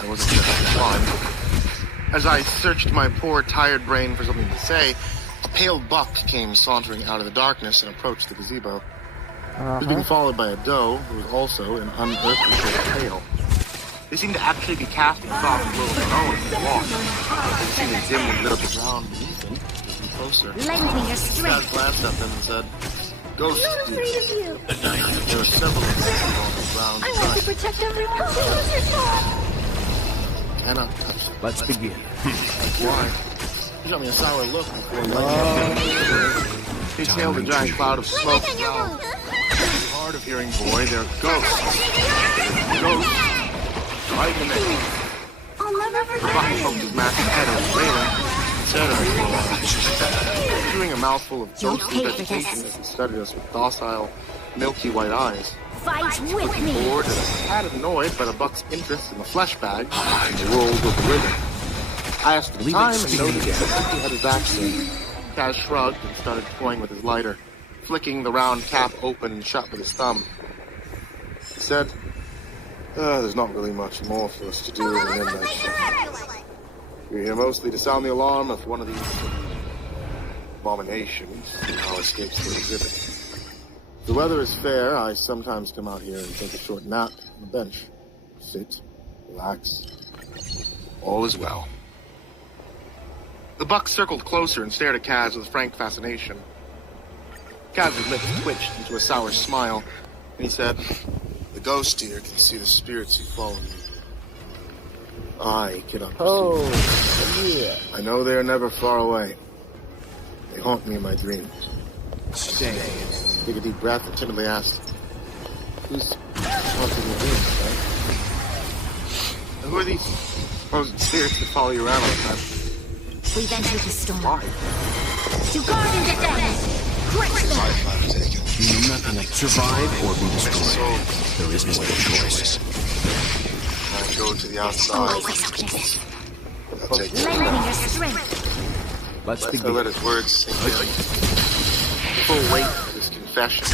I wasn't sure how to respond. As I searched my poor, tired brain for something to say, a pale buck came sauntering out of the darkness and approached the gazebo. He was being followed by a doe, who was also an unearthly shade of pale. They seemed to actually be casting soft glow of their own as they walked. They seemed to dimly lit up the ground beneath them, getting closer. Lend me your Kaz strength. glanced at them and said, "Ghost I'm not deer." afraid of you. There were several of them on the ground. I want to protect everyone too. Cannot touch them. Let's begin. Why? He shot me a sour look before he tailed a giant cloud of smoke. Hard of hearing, boy, they're ghosts. Ghosts. Right in the head. I'll never The buck forget poked his massive head over the railing and said, chewing a mouthful of ghostly vegetation as he studied us with docile, milky white eyes. Fight with me. Bored and a tad annoyed by the buck's interest in the flesh bag and the rolls of the ribbon. I asked for the time and noticed that he had his accent. Kaz shrugged and started toying with his lighter, flicking the round cap open and shut with his thumb. He said, "There's not really much more for us to do in the midnight shift. We're here mostly to sound the alarm if one of these abominations somehow escapes the exhibit. If the weather is fair, I sometimes come out here and take a short nap on the bench. Sit, relax. All is well." The buck circled closer and stared at Kaz with frank fascination. Kaz's lips twitched into a sour smile, and he said, "The ghost deer can see the spirits who follow me. I cannot perceive. yeah. I know they are never far away. They haunt me in my dreams." Stay. Take a deep breath and timidly asked, "Who's haunting your dreams, right? And who are these supposed spirits that follow you around all the time?" We've entered the storm. Why? To guard and defend. Crush them. You know nothing like survive or be destroyed. There is no other choice. I go to the outside. Always hopeless. Lend me your strength. Let's I let begin. his words sink in. The full weight of his confession.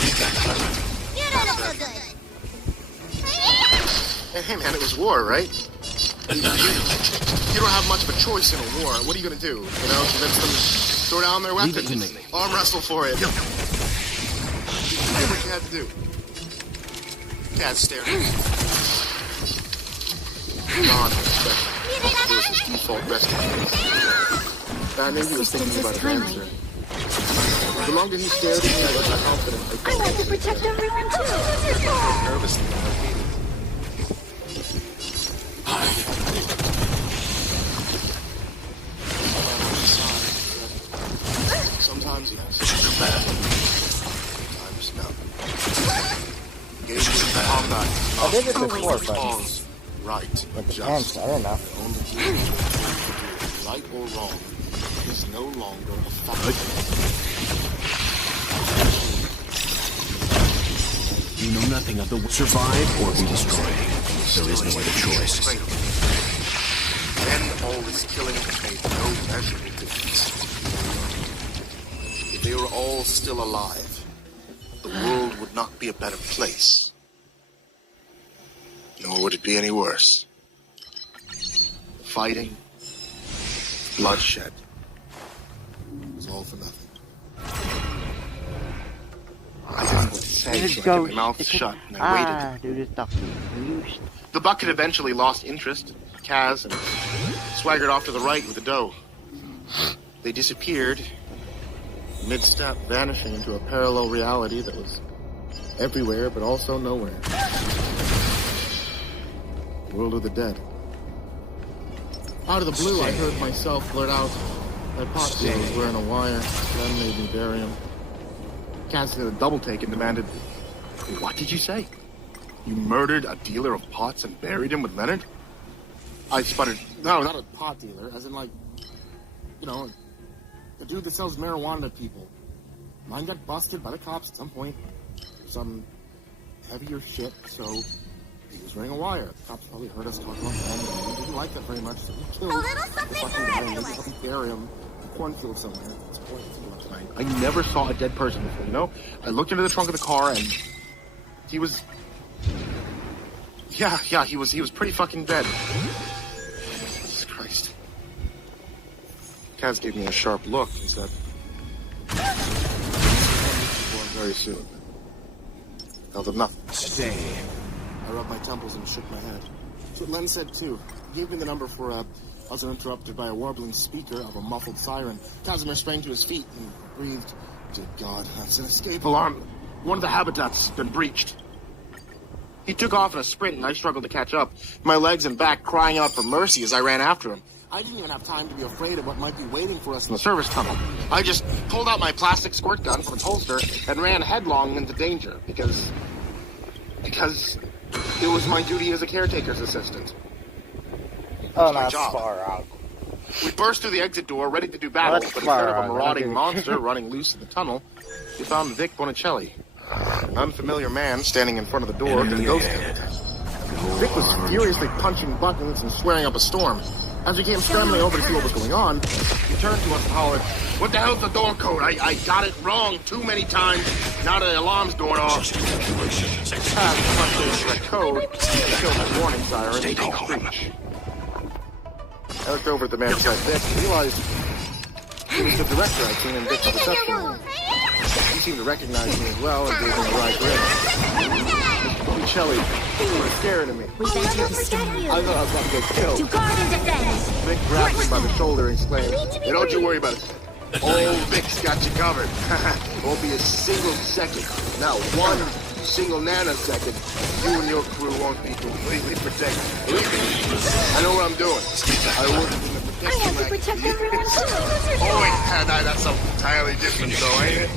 You don't look so good. Hey man, it was war, right? You don't have much of a choice in a war. What are you gonna do? You know, convince them to throw down their Leave weapons? it to me. Arm wrestle for it. Do what you had to do. Kaz stared at him. Gone. was his default resting place. I knew he was thinking about his answer. The longer he stared at me, I was not confident. I want to protect everyone too. Nervously, sometimes yes. Sometimes no. Engaging in combat. I did it before, but Pause. Right. with the Just. ants, I don't know. Only you right or wrong is no longer a fight. You know nothing of the survive or be destroyed. There is no other choice. Then all this killing made no measurable difference. If they were all still alive, the world would not be a better place. Nor would it be any worse. Fighting, bloodshed, was all for nothing. I didn't know what to say, so I kept my mouth shut and I waited. Dude, it's stuff. The bucket eventually lost interest, Kaz, and swaggered off to the right with the dough. They disappeared, mid-step, vanishing into a parallel reality that was everywhere but also nowhere. The world of the dead. Out of the blue, I heard myself blurt out, "My pot dealer was wearing a wire." Then made me bury him. Kaz did a double take and demanded, "What did you say? You murdered a dealer of pots and buried him with Leonard?" I sputtered, "No, not a pot dealer, as in like, you know, the dude that sells marijuana to people. Mine got busted by the cops at some point. Some heavier shit, so he was wearing a wire. The cops probably heard us talk about that, and we didn't like that very much, so we killed the fucking guy and maybe helped bury him in a cornfield somewhere. That's the point. I never saw a dead person before, you know? I looked into the trunk of the car and he was... Yeah, he was pretty fucking dead. Jesus Christ. Kaz gave me a sharp look and said, "Very soon." Held of nothing. Stay. I rubbed my temples and shook my head. That's what Len said too. He gave me the number for I was interrupted by a warbling speaker of a muffled siren. Casimir sprang to his feet and breathed, "Dear God, that's an escape alarm. One of the habitats has been breached." He took off in a sprint and I struggled to catch up, my legs and back crying out for mercy as I ran after him. I didn't even have time to be afraid of what might be waiting for us in the service tunnel. I just pulled out my plastic squirt gun from its holster and ran headlong into danger because it was my duty as a caretaker's assistant. Oh, my that's job. far out. We burst through the exit door, ready to do battle, That's but instead of far a out. marauding Okay. monster running loose in the tunnel, we found Vic Bonicelli, an unfamiliar man standing in front of the door to the ghost habitat. Vic was furiously punching buttons and swearing up a storm. As we came scrambling over to see what was going on, he turned to us and hollered, "What the hell's the door code? I got it wrong too many times. Now the alarm's going off." Pat punched into the code and killed the warning siren and don't preach. I looked over at the man beside Vic and realized he was the director I'd seen in Vic's reception room. He seemed to recognize me as well and gave me a wide grin. Bonicelli, you were scared of me. We've entered the storm. I thought I was about to get killed. To guard and defend. Vic grabbed me by the shoulder and exclaimed, "Hey, don't you worry about it. Old Vic's got you covered. Won't be a single second, not one single nanosecond. You and your crew won't be completely protected. Believe me, I know what I'm doing. I work in the I protection have to rack. protect everyone too. Oh wait, that's something entirely different though, ain't it?"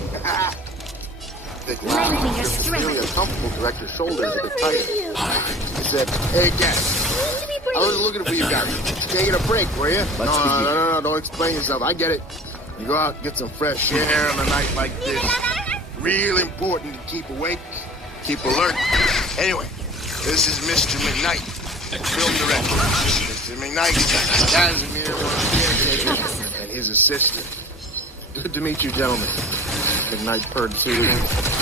Vic Lend me your was strength. really uncomfortable to direct your shoulders a bit tighter. You. I said, "Hey, Gas. Need to be I was brave. looking for you guys. Taking a break, were you? No, don't explain yourself. I get it. You go out and get some fresh air on a night like this. Real important to keep awake, keep alert. Anyway, this is Mr. McKnight, film director. Mr. McKnight, Casimir, and his assistant. Good to meet you, gentlemen." McKnight purred soothingly.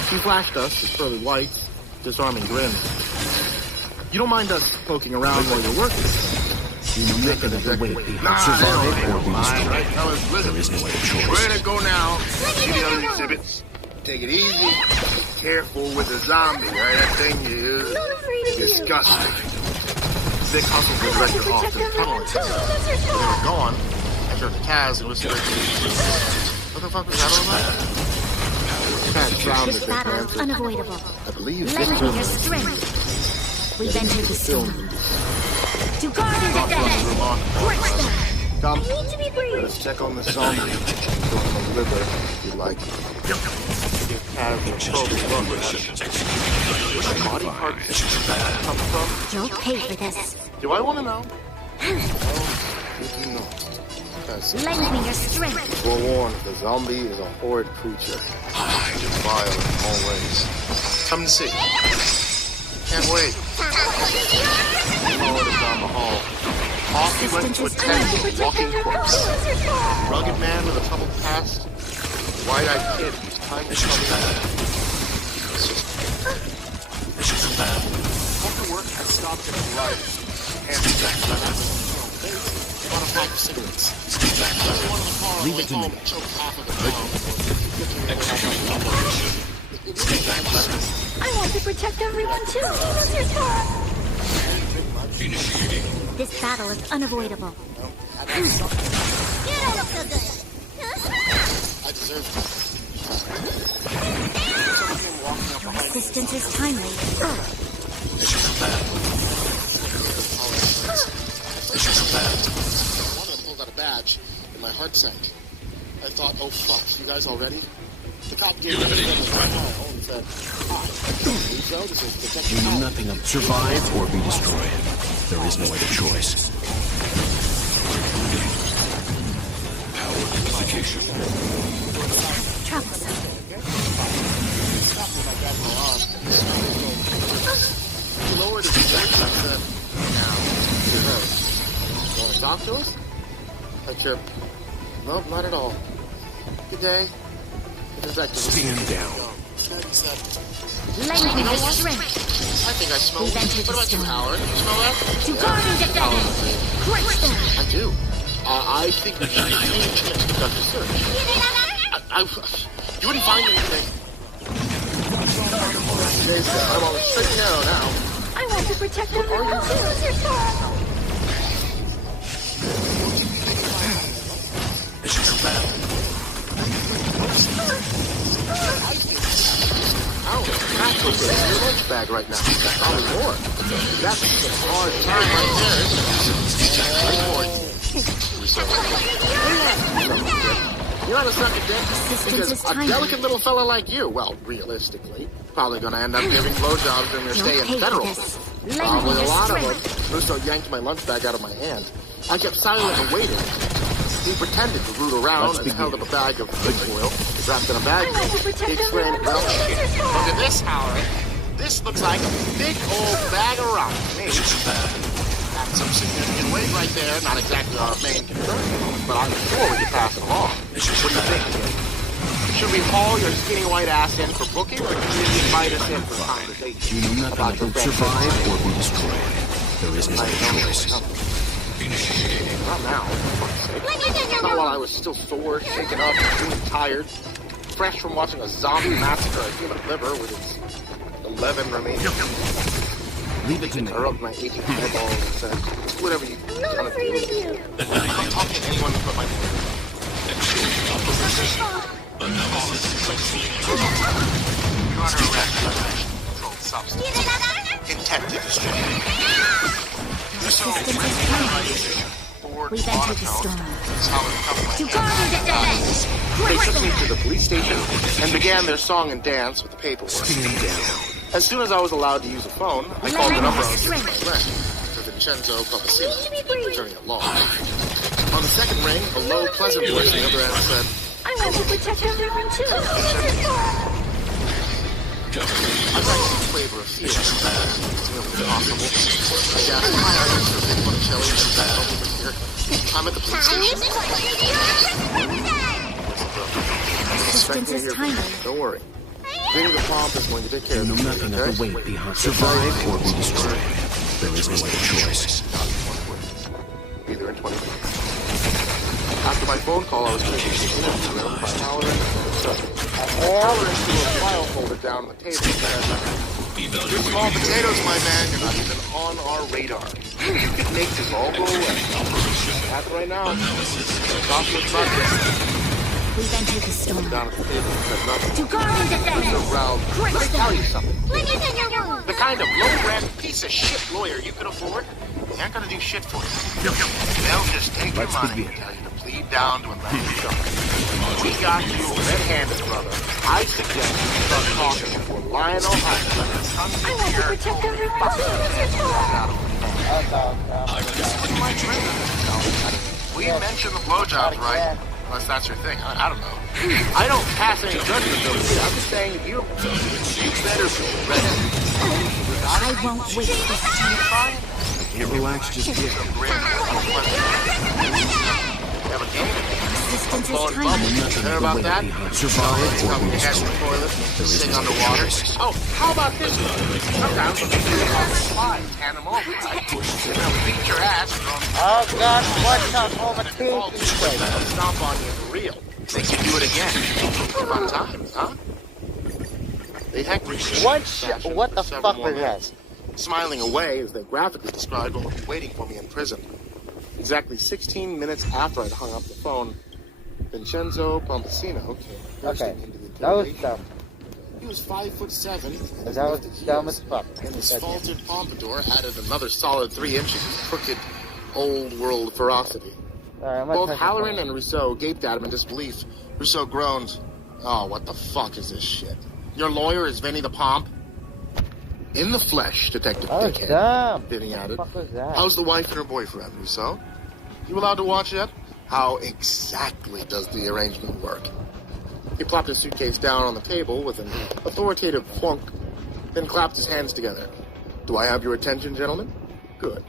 He flashed us his pearly whites, disarming grin. "You don't mind us poking around while you're working?" You know nothing of the weight behind Nah, survive or be Right, destroyed. fellas, listen. There is no other We're choice. gonna go now. See the other exhibits. Take it easy. Careful with the zombie, right? That thing is I'm not afraid of you. disgusting. Vic hustled the director off to the tunnel. When they were gone, I turned to Kaz and whispered, "What the fuck was that all about?" Kaz frowned This at Vic and battle is answered, unavoidable. "I believe Lend me your Vic strength. We've entered the storm. To guard and defend. Crush them. Come, I need to be brave. let's check on the zombie. Go on the liver if you like. Give Kaz a probe look. Which body part did it come from? You'll pay for this. Do I want to know? You do not. Because Lend me your strength. forewarned, the zombie is a horrid creature. Vile in all ways. Come to see. Can't wait. Followed him down the hall. Off he went to attend to a walking corpse. Rugged man with a troubled past. Wide-eyed kid whose time is coming. After work, I stopped at a garage. And bought a pack of cigarettes. Leave it to me. I want to protect everyone too. This battle is unavoidable. You don't look so good. I deserve Your assistance is timely. I wanted to pull out a badge, and my heart sank. I thought, oh fuck, you guys all ready? The cop gave me a and said, hi, so this is Detective You know Howard. nothing of survive or be destroyed. There is no other choice. Power amplification. Troublesome. He lowered his voice and said, now, to her. Want to talk to us? I chirped, nope, not at all. Good day. The detective Stand down. He said, Lend me your strength. I think I smell. We've entered What the about you, storm. Howard? You smell that? To guard and defend. Crush them. I do. I think we should conduct a search. You wouldn't find anything. I'm on the straight and narrow now. I want to protect everyone too. Ow, that's what's in your lunch bag right now. Probably more. That's a hard time right there. You're not a sucker dick. Assistance is Because a timely. delicate little fella like you, well, realistically, probably gonna end up giving blowjobs during your stay You'll in pay for federal. this. Lend me Probably a your lot of strength. them. Russo yanked my lunch bag out of my hand. I kept silent and waited. He pretended to root around and held up a bag of fish oil wrapped in a bag. I want to protect He explained, everyone. well, look at this, Howard. This looks like a big old bag of rocks to me. That's some significant weight right there. Not exactly our main concern, but I'm sure we could pass it along. What do you think? Should we haul your skinny white ass in for booking, or should we invite us in for conversation? You know nothing about survive or be destroyed. There is no other choice. Not now, for fuck's sake. Not while I was still sore, shaken up, feeling tired, fresh from watching a zombie massacre a human liver with its 11 remaining. Leave it to me. I rubbed my aching eyeballs and said, whatever you I'm not afraid of you. I'm talking to anyone but my You're under arrest for controlled substance. Intent to distribute. Assistance is timely. We've entered the storm. To guard and defend. They took me to the police station and began their song and dance with the paperwork. Stand down. As soon as I was allowed to use a phone, I called the number I was given by Ren, to Vincenzo Papacino, attorney at law. On the second ring, a low, pleasant voice on the other end said, I want to protect everyone too. I tried to flavor of fear. It's nearly impossible. I gasped my eyes for a big Monticelli and back over here. I'm at the police station. Assistance is timely. Don't worry. Vinny the Pomp is going to take care You of know the nothing of okay? the weight behind survive or be destroyed. There is no other choice. Either in 20 minutes. After my phone call, I was taken to the interview room by Howard and I hauled her into a file folder down on the table and said, You're small potatoes, my man. You're not even on our radar. You could make this all go away. Happen right now. Stop the bucket. We've entered the storm. Down at the table and said nothing. To guard and defend. Let me tell you something. Fling it in your wound. The kind of low-rent piece of shit lawyer you could afford, they aren't gonna do shit for you. They'll just take your money and tell you to plead down to and let you go. We got you red-handed, brother. I suggest you start talking before Lionel Hutz. I want to protect everyone. We mentioned the blowjobs, right? Unless that's your thing. I don't know. I don't pass any judgment over you. I'm just saying if you better be ready. I won't waste this time. Can't relax just yet. Have a game. Resistance is tiny. Heard about that? Survive or be Catch the destroyed. toilet, sing underwater. Oh, how about this one? Sometimes when you get off the slide, hand them over. They'll beat your ass and Oh god, what's up? Oh, my they'll stomp on you for real. Make you do it again. Fun times, huh? They heck me. What the fuck was that? Smiling away as they graphically described what would be waiting for me in prison. Exactly 16 minutes after I'd hung up the phone, Vincenzo Pompacino came bursting into the That was interrogation. dumb. He was 5'7". That was dumb as fuck. And his faulted pompadour added another solid 3 inches of crooked, old-world ferocity. Alright, Both Halloran and Rousseau gaped at him in disbelief. Rousseau groaned. Oh, what the fuck is this shit? Your lawyer is Vinny the Pomp? In the flesh, Detective That was Dickhead. dumb. Vinny added. What the fuck was that? How's the wife and her boyfriend, Rousseau? You allowed to watch yet? How exactly does the arrangement work? He plopped his suitcase down on the table with an authoritative plunk, then clapped his hands together. Do I have your attention, gentlemen? Good.